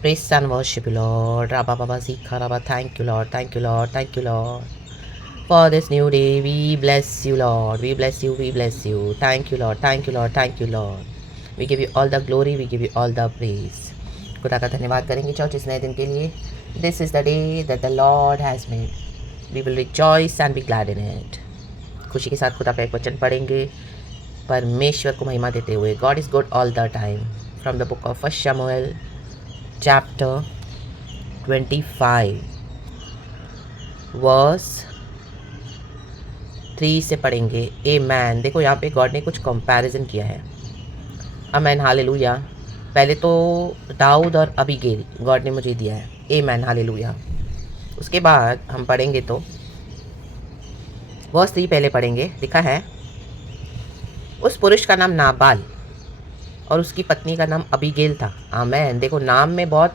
Praise and worship you, Lord. Rabba Baba Zika Rabba. Thank you, Lord. Thank you, Lord. Thank you, Lord. For this new day, we bless you, Lord. We bless you. We bless you. Thank you, Lord. Thank you, Lord. Thank you, Lord. We give you all the glory. We give you all the praise. खुदा का धन्यवाद करेंगे church इस नए दिन के लिए. This is the day that the Lord has made. We will rejoice and be glad in it. खुशी के साथ खुदा का एक वचन पढ़ेंगे परमेश्वर को महिमा देते हुए. God is good all the time. From the book of 1 Samuel chapter 25 verse 3 से पढ़ेंगे. आमेन. देखो यहाँ पे गॉड ने कुछ कंपैरिजन किया है. आमेन. हालेलुया. पहले तो दाऊद और अबीगेल गॉड ने मुझे दिया है. आमेन. हालेलुया. उसके बाद हम पढ़ेंगे तो वर्स 3 पहले पढ़ेंगे. लिखा है उस पुरुष का नाम नाबाल और उसकी पत्नी का नाम अबीगेल था. आमेन. देखो नाम में बहुत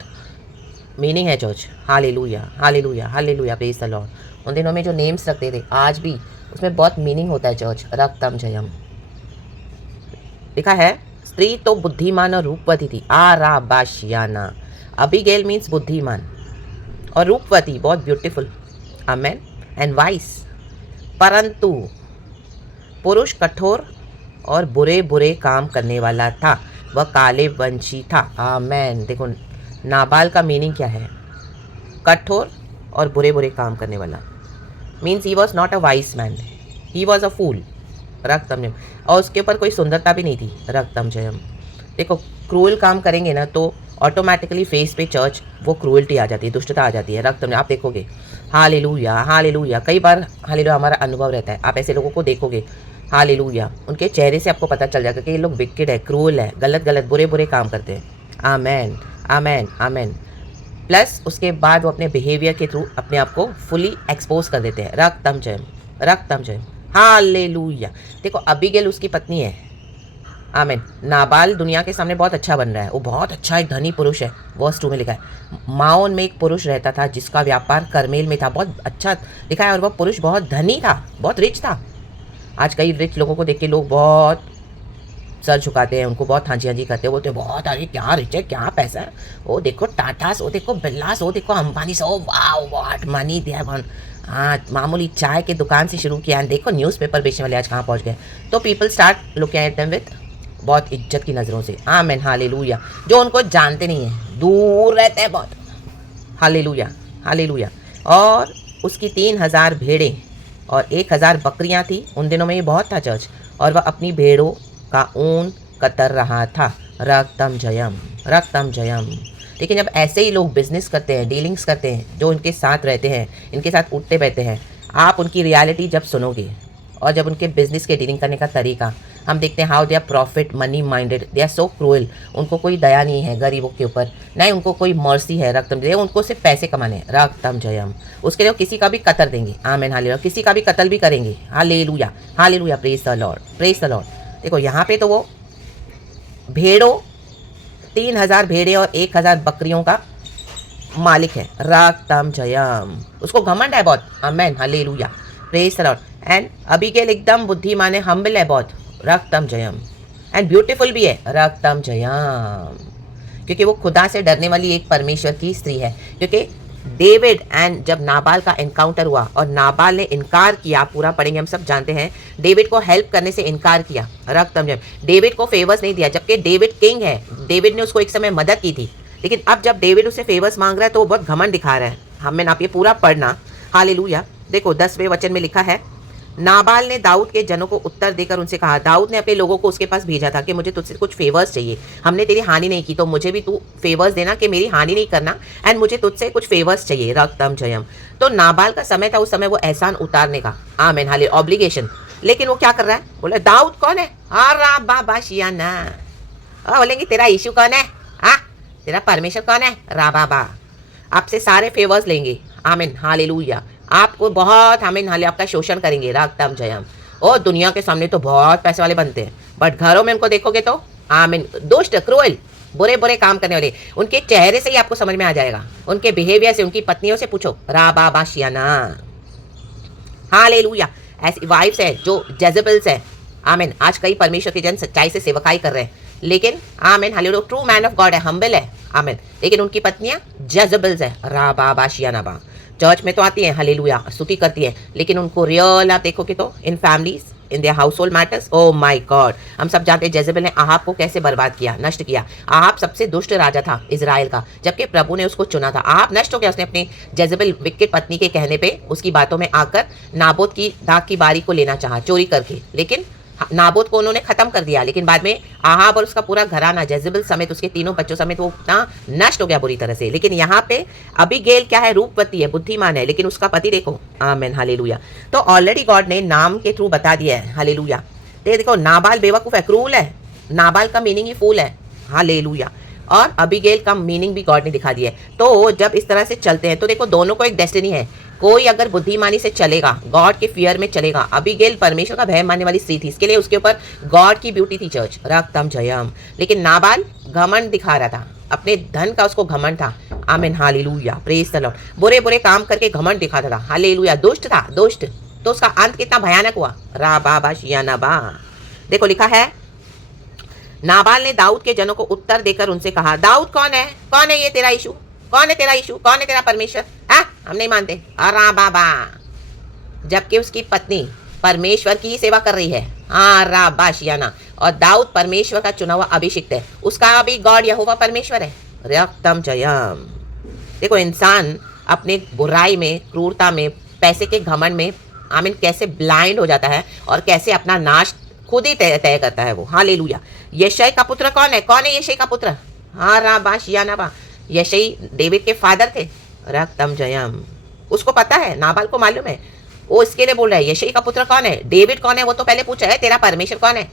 मीनिंग है church. Hallelujah. Hallelujah. Hallelujah. Praise the Lord. उन दिनों में जो नेम्स रखते थे आज भी उसमें बहुत मीनिंग होता है चर्च. रक्तम जयम. लिखा है स्त्री तो बुद्धिमान और रूपवती थी. आराबाशियाना. अबीगेल मीन्स बुद्धिमान और रूपवती, बहुत ब्यूटीफुल. आमेन. And vice. परंतु पुरुष कठोर और बुरे बुरे काम करने वाला था. वह काले वंशी था. आमेन. देखो नाबाल का मीनिंग क्या है? कठोर और बुरे बुरे काम करने वाला. Means he was not a wise man, he was a fool. रक्तम जयम. और उसके ऊपर कोई सुंदरता भी नहीं थी. रक्तम जयम. देखो क्रूअल काम करेंगे ना तो ऑटोमेटिकली फेस पे चर्च वो क्रूअल्टी आ जाती है, दुष्टता आ जाती है. रक्तम आप देखोगे. हालेलुया. हालेलुया. कई बार हालेलुया हमारा अनुभव रहता है. आप ऐसे लोगों को देखोगे. हालेलुया. उनके चेहरे से आपको पता चल जाएगा कि ये लोग विकेड है, क्रूअल है, गलत गलत बुरे बुरे काम करते हैं. आमेन. आमेन. आमेन. प्लस उसके बाद वो अपने बिहेवियर के थ्रू अपने आप को फुली एक्सपोज कर देते हैं. रक्तम जयम. रक्तम जयम. हालेलुया. देखो अबीगेल उसकी पत्नी है. आमेन. नाबाल दुनिया के सामने बहुत अच्छा बन रहा है. वो बहुत अच्छा एक धनी पुरुष है. वर्स 2 में लिखा है माओन में एक पुरुष रहता था जिसका व्यापार करमेल में था. बहुत अच्छा लिखा है. और वह पुरुष बहुत धनी था, बहुत रिच था. आज कई रिच लोगों को देख के लोग बहुत सर झुकाते हैं, उनको बहुत हाँजी हाँजी करते हैं, बोलते हैं बहुत अरे क्या रिच है, क्या पैसा है, वो देखो टाटास, वो देखो बिरलास, वो देखो अंबानी, सो वाह व्हाट मनी दे हैव. हाँ मामूली चाय के दुकान से शुरू किया है, देखो न्यूज़पेपर बेचने वाले आज कहाँ पहुँच गए. तो people start looking at them with बहुत इज्जत की नज़रों से. आमेन. हालेलुया. जो उनको जानते नहीं हैं, दूर रहते हैं बहुत. हालेलुया. हालेलुया. और उसकी 3,000 भेड़ें और 1,000 बकरियां थी. उन दिनों में ये बहुत था चर्च. और वह अपनी भेड़ों का ऊन कतर रहा था. रक्तम जयम. रक्तम जयम. लेकिन जब ऐसे ही लोग बिजनेस करते हैं, डीलिंग्स करते हैं, जो इनके साथ रहते हैं, इनके साथ उठते बैठते हैं, आप उनकी रियलिटी जब सुनोगे और जब उनके बिजनेस के डीलिंग करने का तरीका हम देखते हैं, how they are profit money minded, they are so cruel. उनको कोई दया नहीं है गरीबों के ऊपर, नहीं उनको कोई मर्सी है. रक्तम जयम. उनको सिर्फ पैसे कमाने हैं. रक्तम जयम. उसके लिए वो किसी का भी कत्ल देंगे. आमेन. हालेलुया. किसी का भी कत्ल भी करेंगे. Hallelujah. Hallelujah. Praise the Lord. Praise the Lord. देखो यहाँ पे तो वो भेड़ों 3,000 भेड़े और 1,000 बकरियों का मालिक है. रक्तम जयम. उसको घमंड है बहुत. Amen. Hallelujah. Praise the Lord. And Abigail एकदम बुद्धिमान है, हम्बल है बहुत. रक्तम जयम. एंड ब्यूटीफुल भी है. रक्तम जयम. क्योंकि वो खुदा से डरने वाली एक परमेश्वर की स्त्री है. क्योंकि डेविड एंड जब नाबाल का एनकाउंटर हुआ और नाबाल ने इनकार किया, पूरा पढ़ेंगे, हम सब जानते हैं, डेविड को हेल्प करने से इनकार किया. रक्तम जयम. डेविड को फेवर्स नहीं दिया, जबकि डेविड किंग है. डेविड ने उसको एक समय मदद की थी, लेकिन अब जब डेविड उससे फेवर्स मांग रहा है तो वो बहुत घमंड दिखा रहा है. हमें आप ये पूरा पढ़ना. हालेलुया. देखो 10वें वचन में लिखा है नाबाल ने दाऊद के जनों को उत्तर देकर उनसे कहा. दाऊद ने अपने लोगों को उसके पास भेजा था कि मुझे तुझसे कुछ फेवर्स चाहिए, हमने तेरी हानि नहीं की तो मुझे भी तू फेवर्स देना कि मेरी हानि नहीं करना, एंड मुझे तुझसे कुछ फेवर्स चाहिए. रक्तम जयम. तो नाबाल का समय था उस समय वो एहसान उतारने का. आमेन. हाले ऑब्लिगेशन. लेकिन वो क्या कर रहा है? बोले दाऊद कौन है? रा बाबा शियाना. बोलेंगे तेरा यीशु कौन है? हाँ तेरा परमेश्वर कौन है? रा बाबा. आपसे सारे फेवर्स लेंगे. आमीन. हालेलुया. आपको बहुत आमीन हाले आपका शोषण करेंगे. रक्तम जयम. ओ दुनिया के सामने तो बहुत पैसे वाले बनते हैं, बट घरों में उनको देखोगे तो आमीन दुष्ट, क्रूअल, बुरे बुरे काम करने वाले. उनके चेहरे से ही आपको समझ में आ जाएगा, उनके बिहेवियर से. उनकी पत्नियों से पूछो. रा बाबा शियाना. हालेलुया. ऐसी वाइफ्स है जो जेजेबल्स है. आमीन. आज कई परमेश्वर के जन सच्चाई से सेवकाई कर रहे हैं, लेकिन amen hallelujah true man of God है, हम्बल है, आमेन। लेकिन उनकी पत्नियां जेजबेल्स है, राबा बाशियानाबा। चर्च में तो आती है, हालेलुया स्तुति करती है, लेकिन उनको रियल आप देखोगे तो इन families in their household matters, oh my God. हम सब जानते हैं जेजेबेल ने आहाब को कैसे बर्बाद किया, नष्ट किया। आहाब सबसे दुष्ट राजा था इजराइल का, जबकि प्रभु ने उसको चुना था। आहाब नष्ट हो गया, उसने अपनी जेजेबेल विकेट पत्नी के कहने पे उसकी बातों में आकर नाबोत की दाग की बारी को लेना चाहा चोरी करके, लेकिन नाबोत को उन्होंने खत्म कर दिया। लेकिन बाद में आहाब और उसका पूरा घराना जेजेबेल समेत उसके तीनों बच्चों समेत वो इतना नष्ट हो गया बुरी तरह से। लेकिन यहाँ पे अबीगैल क्या है, रूपवती है, बुद्धिमान है, लेकिन उसका पति देखो, आमेन हालेलुया। तो ऑलरेडी गॉड ने नाम के थ्रू बता दिया है, हालेलुया। तो देखो नाबाल बेवकूफ है, क्रूल है, नाबाल का मीनिंग ही फूल है, हालेलुया। और अबीगैल का मीनिंग भी गॉड ने दिखा दिया है। तो जब इस तरह से चलते हैं तो देखो दोनों को एक डेस्टिनी है। कोई अगर बुद्धिमानी से चलेगा, गॉड के फियर में चलेगा, अबीगैल परमेश्वर का भय मानने वाली स्त्री थी, इसके लिए उसके ऊपर गॉड की ब्यूटी थी, चर्च रक्तम जयम। लेकिन नाबाल घमंड दिखा रहा था, अपने धन का उसको घमंड था, आमीन हालेलुया प्रेज द लॉर्ड। बुरे बुरे काम करके घमंड दिखाता था, हालेलुया दुष्ट था, दुष्ट। तो उसका अंत कितना भयानक हुआ, रा बा शियानाबा। देखो लिखा है, नाबाल ने दाऊद के जनों को उत्तर देकर उनसे कहा, दाऊद कौन है, कौन है ये तेरा यीशु, कौन है तेरा यीशु, कौन है तेरा परमेश्वर, हम नहीं मानते, अरा बाबा। जबकि उसकी पत्नी परमेश्वर की सेवा कर रही है, रा बाशियाना। और दाऊद परमेश्वर का चुना हुआ अभिषिक्त है, उसका भी गॉड यहोवा परमेश्वर है, रक्तम जयम। देखो इंसान अपने बुराई में, क्रूरता में, पैसे के घमंड में, आमीन कैसे ब्लाइंड हो जाता है और कैसे अपना नाश खुद ही तय करता है वो, हालेलुया। यशै का पुत्र कौन है, कौन है यशै का पुत्र, रा बाशियाना। यशै डेविड के फादर थे, रक्तम जयम। उसको पता है, नाबाल को मालूम है, वो इसके लिए बोल रहा है यशै का पुत्र कौन है, डेविड कौन है, वो तो पहले पूछा है तेरा परमेश्वर कौन है,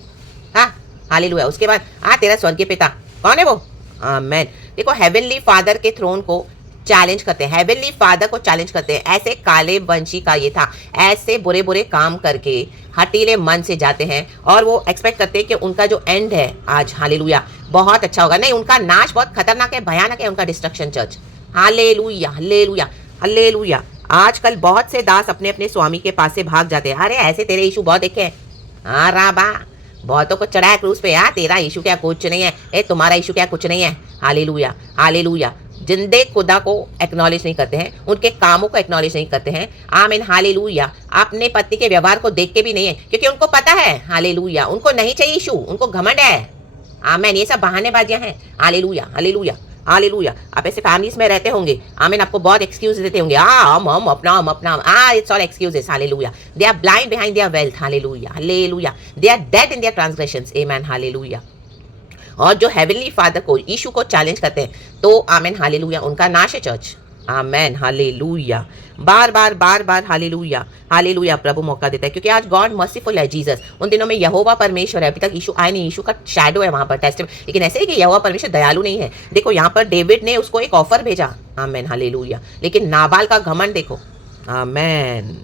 हाँ हालेलुया। उसके बाद तेरा स्वर्गीय पिता कौन है वो, आमेन। देखो हेवनली फादर के थ्रोन को चैलेंज करते हैं, हेवनली फादर को चैलेंज करते हैं। ऐसे काले वंशी का ये था, ऐसे बुरे बुरे काम करके हटीले मन से जाते हैं और वो एक्सपेक्ट करते हैं कि उनका जो एंड है आज, हालेलुया बहुत अच्छा होगा। नहीं, उनका नाश बहुत खतरनाक है, भयानक है उनका destruction, church hallelujah hallelujah hallelujah. आजकल बहुत से दास अपने अपने स्वामी के पास से भाग जाते हैं, अरे ऐसे तेरे यीशु बहुत देखे हैं, हाँ राबा बहुतों को चढ़ाया क्रूस पे, तेरा यीशु क्या कुछ नहीं है, तुम्हारा यीशु क्या कुछ नहीं है, हालेलुया हालेलुया। जिंदे खुदा को एक्नॉलेज नहीं करते हैं, उनके कामों को एक्नॉलेज नहीं करते हैं, आमीन हालेलुया। अपने पति के व्यवहार को देख के भी नहीं है, क्योंकि उनको पता है, हालेलुया उनको नहीं चाहिए यीशु, उनको घमंड है, आमीन। ये सब बहानेबाजियां हैं, हालेलुया हालेलुया हालेलुया। आप ऐसे फैमिलीज में रहते होंगे, आमीन, आपको बहुत एक्सक्यूज देते होंगे, हम अपना it's all excuses, hallelujah. They are blind behind their wealth, hallelujah hallelujah. They are dead in their transgressions, amen hallelujah. और जो हेवनली फादर को, यीशु को चैलेंज करते हैं, तो आमीन हालेलुया उनका नाश है, चर्च आमेन हालेलुया। बार बार हालेलुया हालेलुया प्रभु मौका देता है, क्योंकि आज गॉड मर्सीफुल है, जीसस। उन दिनों में यहोवा परमेश्वर है, अभी तक यीशु आए नहीं, यीशु का शैडो है वहां पर, टेस्ट। लेकिन ऐसे ही कि यहोवा परमेश्वर दयालु नहीं है। देखो यहाँ पर डेविड ने उसको एक ऑफर भेजा, आमेन हालेलुया, लेकिन नाबाल का घमंड देखो, आमेन।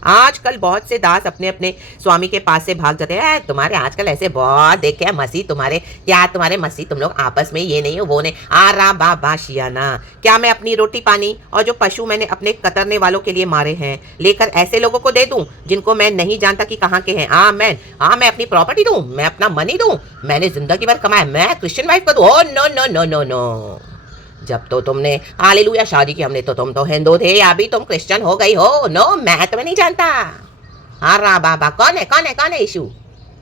आजकल बहुत से दास अपने अपने स्वामी के पास से भाग जाते हैं, तुम्हारे आजकल ऐसे बहुत देखे हैं मसीह, तुम्हारे क्या, तुम्हारे मसीह तुम लोग आपस में ये नहीं हो वो नहीं, रा बा शियाना। क्या मैं अपनी रोटी पानी और जो पशु मैंने अपने कतरने वालों के लिए मारे हैं लेकर ऐसे लोगों को दे दूं जिनको मैं नहीं जानता कि कहाँ के हैं, आमेन। मैं अपनी प्रॉपर्टी दूं, मैं अपना मनी दूं, मैंने जिंदगी भर कमाया, मैं क्रिश्चियन वाइफ को दूं, oh no no no no no. जब तो तुमने हालेलुया शादी की हमने, तो तुम तो हिंदू थे, अभी तुम क्रिश्चियन हो गई हो, नो मैं तुम्हें नहीं जानता, रा बाबा कौन है यीशु,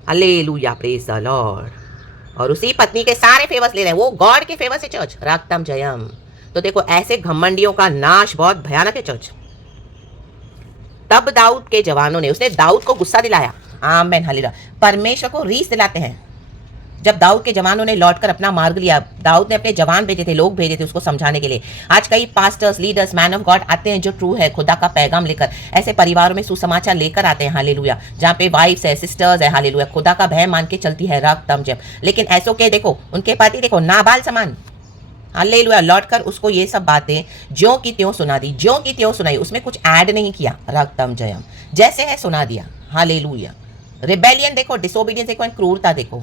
हालेलुया प्रेज द लॉर्ड। और उसी पत्नी के सारे फेवर्स ले रहे हैं, वो गॉड के फेवर से, चर्च रक्तम जयम। तो देखो ऐसे घमंडियों का नाश बहुत भयानक है, चर्च। तब दाऊद के जवानों ने, उसने दाऊद को गुस्सा दिलाया, आमेन हालेलुया। परमेश्वर को रीस दिलाते हैं। जब दाऊद के जवानों ने लौटकर अपना मार्ग लिया, दाऊद ने अपने जवान भेजे थे, लोग भेजे थे उसको समझाने के लिए। आज कई pastors, leaders, man of God आते हैं जो ट्रू है, खुदा का पैगाम लेकर, ऐसे परिवारों में सुसमाचार लेकर आते हैं, हालेलुया, जहाँ पे वाइफ्स है, सिस्टर्स है, हालेलुया, खुदा का भय मान के चलती है, रक्तम जब। लेकिन ऐसो के देखो, उनके पति देखो नाबाल समान, हालेलुया, लौटकर उसको ये सब बातें ज्यों की त्यों सुना दी, ज्यों की त्यों सुनाई, उसमें कुछ ऐड नहीं किया, रक्तम जयम, जैसे है सुना दिया, हालेलुया। रिबेलियन देखो, डिसोबीडियंस देखो, क्रूरता देखो।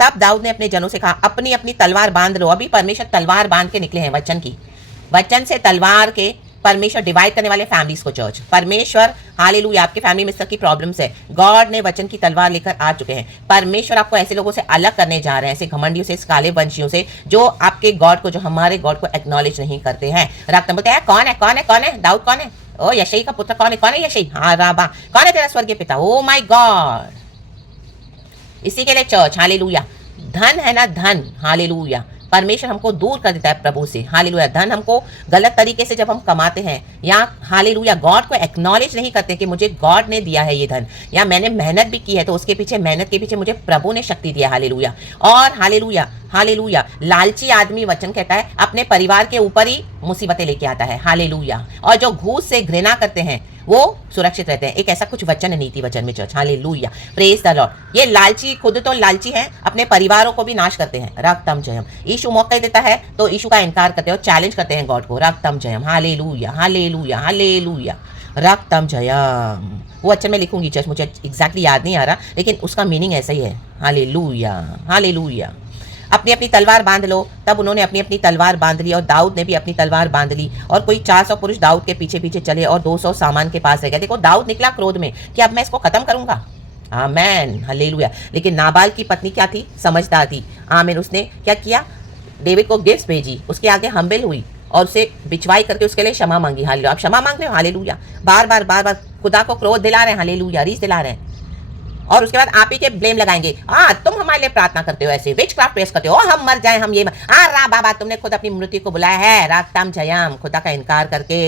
तब दाऊद ने अपने जनों से कहा, अपनी अपनी तलवार बांध लो। अभी परमेश्वर तलवार बांध के निकले हैं, वचन की, वचन से तलवार के परमेश्वर डिवाइड करने वाले फैमिलीज को चर्च। परमेश्वर हालेलुया आपके फैमिली में सबकी प्रॉब्लम्स है, गॉड ने वचन की तलवार लेकर आ चुके हैं। परमेश्वर आपको ऐसे लोगों से अलग करने जा रहे हैं, ऐसे घमंडियों से, इस काले वंशियों से जो आपके गॉड को, जो हमारे गॉड को एक्नॉलेज नहीं करते हैं। रक्त बोलते हैं कौन है, कौन है, कौन है? दाऊद कौन है? ओ यशई का पुत्र कौन है? कौन है यशई? हाँ राबा। कौन है तेरा स्वर्गीय पिता? Oh my God. इसी के लिए चर्च हालेलुया, धन है ना धन, हालेलुया, परमेश्वर हमको दूर कर देता है प्रभु से। हालेलुया, धन हमको गलत तरीके से जब हम कमाते हैं या हालेलुया गॉड को एक्नॉलेज नहीं करते कि मुझे गॉड ने दिया है ये धन, या मैंने मेहनत भी की है तो उसके पीछे, मेहनत के पीछे मुझे प्रभु ने शक्ति दिया। हालेलुया। और हालेलुया हालेलुया लालची आदमी, वचन कहता है, अपने परिवार के ऊपर ही मुसीबतें लेके आता है। हालेलुया। और जो घूस से घृणा करते हैं वो सुरक्षित रहते हैं। एक ऐसा कुछ वचन है नीति वचन में church. Hallelujah, praise the Lord. ये लालची खुद तो लालची हैं, अपने परिवारों को भी नाश करते हैं। रक्तम जयम। यीशु मौका देता है तो यीशु का इनकार करते हैं और चैलेंज करते हैं गॉड को। रक्तम जयम। Hallelujah hallelujah hallelujah. रक्तम जयम। वो अच्छा मैं लिखूंगी चर्च, मुझे एग्जैक्टली याद नहीं आ रहा, लेकिन उसका मीनिंग ऐसा ही है। Hallelujah hallelujah. अपनी अपनी तलवार बांध लो। तब उन्होंने अपनी अपनी तलवार बांध ली और दाऊद ने भी अपनी तलवार बांध ली। और कोई 400 पुरुष दाऊद के पीछे पीछे चले और 200 सामान के पास रह गए। देखो दाऊद निकला क्रोध में कि अब मैं इसको खत्म करूंगा। Amen hallelujah. लेकिन नाबाल की पत्नी क्या थी? समझदार थी। आमीन। उसने क्या किया? डेविड को गिफ्ट्स भेजी, उसके आगे हम्बल हुई और उसे बिचवाई करके उसके लिए क्षमा मांगी। हालेलुया। आप क्षमा मांग रहे हो? हालेलुया। बार बार खुदा को क्रोध दिला रहे हैं। हालेलुया, रीस दिला रहे हैं। और उसके बाद आप ही के ब्लेम लगाएंगे। तुम हमारे लिए प्रार्थना करते हो, ऐसे विच क्राफ्ट पेश करते हो, हम मर जाए, हम ये रा बाबा, तुमने खुद अपनी मृत्यु को बुलाया है। राक्तम जयम, खुदा का इनकार करके।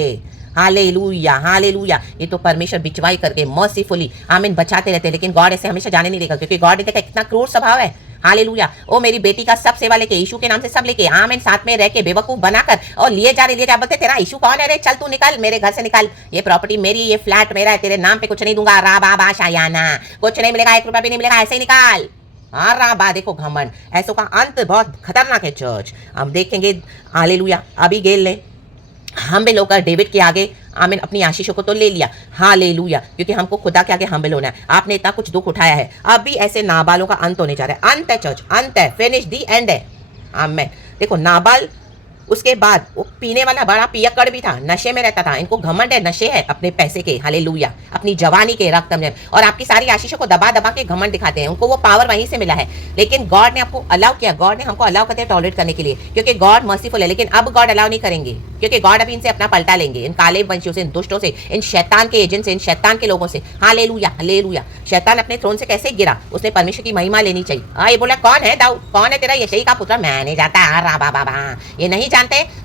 Hallelujah hallelujah. ये तो परमेश्वर बिचवाई करके मर्सीफुली आमीन बचाते रहते हैं, लेकिन गॉड ऐसे हमेशा जाने नहीं देगा, क्योंकि गॉड ने देखा कितना क्रूर स्वभाव है। हालेलुया। ओ मेरी बेटी का सब सेवा लेके, यीशु के नाम से सब लेके, आमीन, साथ में रह के बेवकूफ बनाकर और लिए जा रहे, बोलते तेरा यीशु कौन है रे? चल तू निकल मेरे घर से, निकल, ये प्रॉपर्टी मेरी, ये फ्लैट मेरा है, तेरे नाम पे कुछ नहीं दूंगा। रा बाबा शायाना, कुछ नहीं मिलेगा, 1 रुपया भी नहीं मिलेगा, ऐसे ही निकाल। रा बा। देखो घमंड, ऐसों का अंत बहुत खतरनाक है चर्च। हम देखेंगे हालेलुया। अभी गेल ने हम्बल होकर डेविड के आगे आमीन अपनी आशीषों को तो ले लिया। हालेलुया, क्योंकि हमको खुदा के आगे हम्बल होना है। आपने इतना कुछ दुख उठाया है, अभी ऐसे नाबालों का अंत होने जा रहा है। अंत है चर्च, अंत है, फिनिश दी एंड है। आमीन। देखो नाबाल उसके बाद वो पीने वाला बड़ा पियक्कड़ भी था, नशे में रहता था। इनको घमंड है, नशे है अपने पैसे के, हालेलुया, अपनी जवानी के, रक्तम में, और आपकी सारी आशीषों को दबा दबा के घमंड दिखाते हैं। उनको वो पावर वहीं से मिला है। लेकिन गॉड ने आपको अलाउ किया, गॉड ने हमको अलाउ करते हैं टॉलरेट करने के लिए, क्योंकि गॉड मर्सीफुल है। लेकिन अब गॉड अलाउ नहीं करेंगे, क्योंकि गॉड अभी इनसे अपना पलटा लेंगे, इन काले वंशियों से, इन दुष्टों से, इन शैतान के एजेंट से, इन शैतान के लोगों से। Hallelujah hallelujah. शैतान अपने थ्रोन से कैसे गिरा? उसने परमेश्वर की महिमा लेनी चाहिए। ये बोला कौन है दाऊद? कौन है तेरा यशई का पुत्र? मैं नहीं जानता। रा बाबा। ये नहीं जानते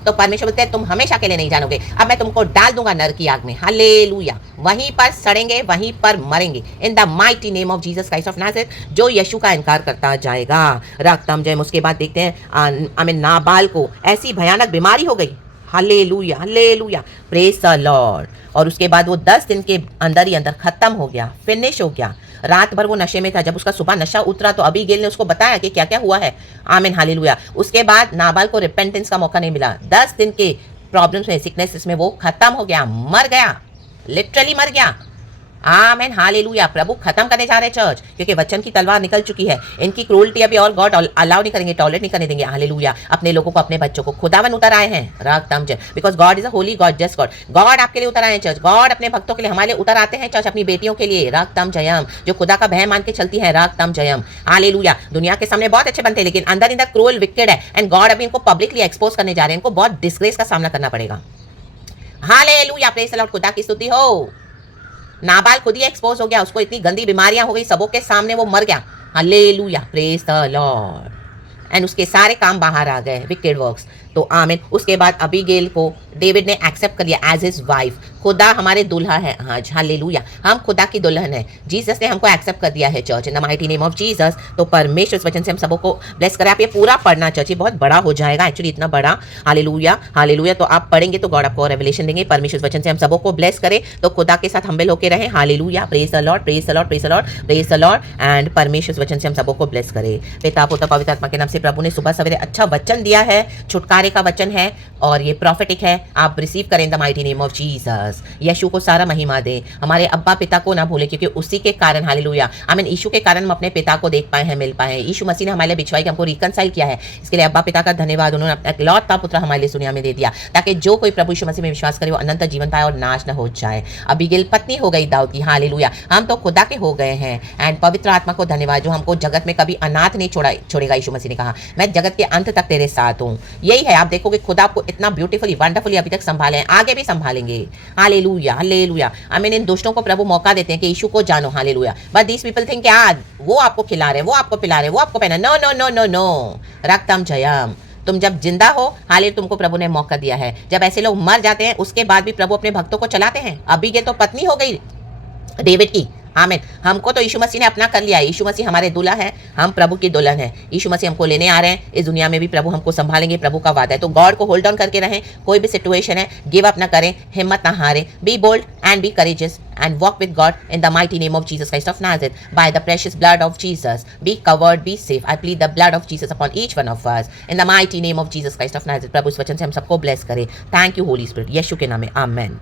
तो परमेश्वर बोलते हैं तुम हमेशा के लिए नहीं जानोगे, अब मैं तुमको डाल दूंगा नर की आग में। हालेलुया। वहीं पर सड़ेंगे, वहीं पर मरेंगे, इन the mighty name of Jesus Christ of Nazareth, जो यीशु का इनकार करता जाएगा। रक्तम जय। उसके बाद देखते हैं आमीन, नाबाल को ऐसी भयानक बीमारी हो गई। Hallelujah hallelujah, praise the Lord. और उसके बाद वो 10 दिन के अंदर ही अंदर खत्म हो गया, फिनिश हो गया। रात भर वो नशे में था। जब उसका सुबह नशा उतरा तो अबीगेल ने उसको बताया कि क्या क्या हुआ है। आमीन हालेलुया। उसके बाद नाबाल को रिपेंटेंस का मौका नहीं मिला। 10 दिन के प्रॉब्लम्स में, सिकनेसेस में वो खत्म हो गया, मर गया, लिटरली मर गया। आमीन हालेलुया। प्रभु खत्म करने जा रहे चर्च, क्योंकि वचन की तलवार निकल चुकी है। इनकी क्रूरल्टी अभी और गॉड अलाउ नहीं करेंगे, टॉलरेट नहीं करने देंगे। हालेलुया। अपने लोगों को, अपने बच्चों को खुदावन उतर आए हैं। रागतम जय, because God is a Holi God, just God. God आपके लिए उतर आए हैं चर्च। गॉड अपने भक्तों के लिए, हमारे लिए उतर आते हैं चर्च, अपनी बेटियों के लिए। रागतम जयम, जो खुदा का भय मान के चलती है। रागतम जयम हालेलुया। दुनिया के सामने बहुत अच्छे बनते हैं, लेकिन अंदर अंदर क्रूअल विकेड है। एंड गॉड अभी इनको पब्लिकली एक्सपोज करने जा रहे हैं। इनको बहुत डिस्ग्रेस का सामना करना पड़ेगा। Hallelujah, praise the Lord. खुदा की स्तुति हो। नाबाल खुद ही एक्सपोज हो गया, उसको इतनी गंदी बीमारियां हो गई, सबों के सामने वो मर गया। Hallelujah, praise the Lord. And उसके सारे काम बाहर आ गए, विकेड वर्क्स। तो आमीन। उसके बाद अबीगेल को डेविड ने एक्सेप्ट कर लिया एज हिज वाइफ। खुदा हमारे दुल्हा है। हाँ हालेलुया, हम खुदा की दुल्हन है। जीसस ने हमको एक्सेप्ट कर दिया है church, in the mighty name of Jesus. तो परमेश्वर इस वचन से हम सबों को ब्लेस करें। आप ये पूरा पढ़ना चर्च, ये बहुत बड़ा हो जाएगा एक्चुअली, इतना बड़ा। Hallelujah hallelujah. तो आप पढ़ेंगे तो गॉड आपको रेवलेशन देंगे। परमेश्वर इस वचन से हम सबों को ब्लेस करें, तो खुदा के साथ हम्बल होकर रहें। Hallelujah, praise the Lord, praise the Lord, praise the Lord, praise the Lord. And परमेश्वर इस वचन से हम सबों को ब्लेस करें। पिता पुत्र पवित्र आत्मा के नाम से प्रभु ने सुबह सवेरे अच्छा वचन दिया है, छुटकारे खुदाने का वचन है और ये प्रॉफिटिक है, आप रिसीव करें in the mighty name of Jesus. यीशु को सारा महिमा दें, हमारे अब्बा पिता को ना भूलें, क्योंकि उसी के कारण, हालेलुया, आमीन, यीशु के कारण हम अपने पिता को देख पाए हैं, मिल पाए हैं। यीशु मसीह ने हमारे लिए बिछवाई के हमको रिकनसाइल किया है, इसके लिए अब्बा पिता का धन्यवाद। उन्होंने अपना इकलौता पुत्र हमारे लिए दुनिया में दे दिया, ताकि जो कोई प्रभु यीशु मसीह में विश्वास करे वो अनंत जीवन पाए और नाश न हो जाए। अबीगैल पत्नी हो गई दाऊद की, हालेलुया, हम तो खुदा के हो गए हैं। एंड पवित्र आत्मा को धन्यवाद जो हमको जगत में कभी अनाथ नहीं छोड़ेगा। यीशु मसीह ने कहा, मैं जगत के अंत तक तेरे साथ हूँ। यही है, आप देखोगे खुदा आपको इतना ब्यूटीफुली, वंडरफुली अभी तक संभाले हैं, आगे भी संभालेंगे। हालेलुया, हालेलुया, आमीन। इन दुष्टों को प्रभु मौका देते हैं कि यीशु को जानो, hallelujah, but these people think यार वो आपको खिला रहे, वो आपको पिला रहे, वो आपको पहना। No no no no no, रक्तम जयम। तुम जब जिंदा हो, हालेलुया, तुमको प्रभु ने मौका दिया है। जब ऐसे लोग मर जाते हैं उसके बाद भी प्रभु अपने भक्तों को चलाते हैं। अबीगैल तो पत्नी हो गई डेविड की, आमीन। हमको तो यीशु मसीह ने अपना कर लिया है। यीशु मसीह हमारे दूल्हा है, हम प्रभु की दुल्हन है। यीशु मसीह हमको लेने आ रहे हैं, इस दुनिया में भी प्रभु हमको संभालेंगे, प्रभु का वादा है। तो गॉड को होल्ड ऑन करके रहें, कोई भी सिचुएशन है, गिव अप ना करें, हिम्मत ना हारें, be bold and be courageous and walk with God in the mighty name of Jesus Christ of Nazareth. By the precious blood of Jesus, be covered, be safe. I plead the blood of Jesus upon each one of us in the mighty name of Jesus Christ of Nazareth. प्रभु इस वचन से हम सबको bless करे। Thank you Holi spirit, यीशु के नाम में, आमेन।